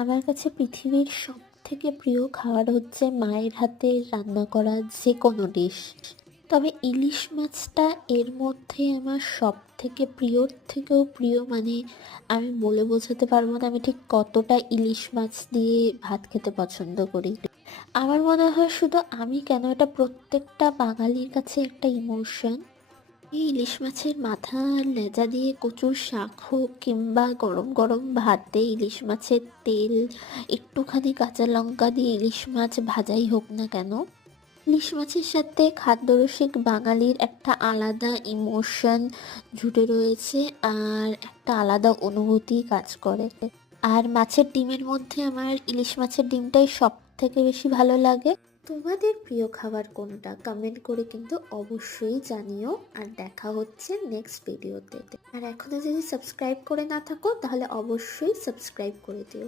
আমার কাছে পৃথিবীর সবথেকে প্রিয় খাবার হচ্ছে মায়ের হাতের রান্না করা যে কোনো ডিশ। তবে ইলিশ মাছটা এর মধ্যে আমার সবথেকে প্রিয়র থেকেও প্রিয়, মানে আমি বলে বোঝাতে পারবো না আমি ঠিক কতটা ইলিশ মাছ দিয়ে ভাত খেতে পছন্দ করি। আমার মনে হয় শুধু আমি কেন, এটা প্রত্যেকটা বাঙালির কাছে একটা ইমোশন। এই ইলিশ মাছের মাথা আর লেজা দিয়ে কচুর শাক হোক কিংবা গরম গরম ভাতে ইলিশ মাছের তেল, একটুখানি কাঁচা লঙ্কা দিয়ে ইলিশ মাছ ভাজাই হোক না কেন, ইলিশ মাছের সাথে খাদ্যরসিক বাঙালির একটা আলাদা ইমোশন জুড়ে রয়েছে, আর একটা আলাদা অনুভূতি কাজ করে। আর মাছের ডিমের মধ্যে আমার ইলিশ মাছের ডিমটাই সব থেকে বেশি ভালো লাগে। তোমাদের প্রিয় খাবার কোনটা কমেন্ট করে কিন্তু অবশ্যই জানিও। আর দেখা হচ্ছে নেক্সট ভিডিওতে। আর এখনো যদি সাবস্ক্রাইব করে না থাকো তাহলে অবশ্যই সাবস্ক্রাইব করে দিও।